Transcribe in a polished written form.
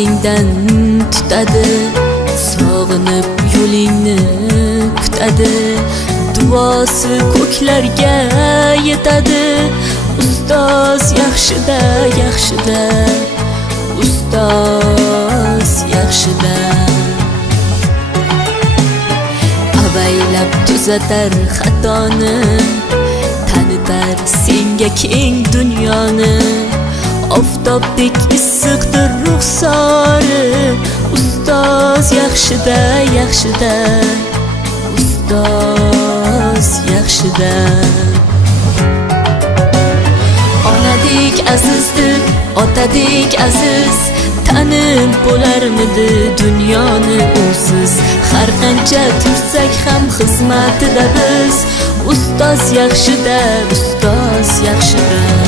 qo'lingdan tutadi, sog'inib yo'lingni kutadi, duosi ko'klarga yetadi. Ustoz yaxshida, yaxshida, ustoz yaxshida. Avaylab tuzatar xatoni, tanitar senga keng dunyoni. Oftobdek issiqdir ruxsori, ustoz yaxshida, yaxshida, ustoz yaxshida. Onadek azizdir, otadek aziz, tanib bo'larmidi dunyoni usiz. Har qancha tursak ham xizmatida biz, ustoz yaxshida, ustoz yaxshida.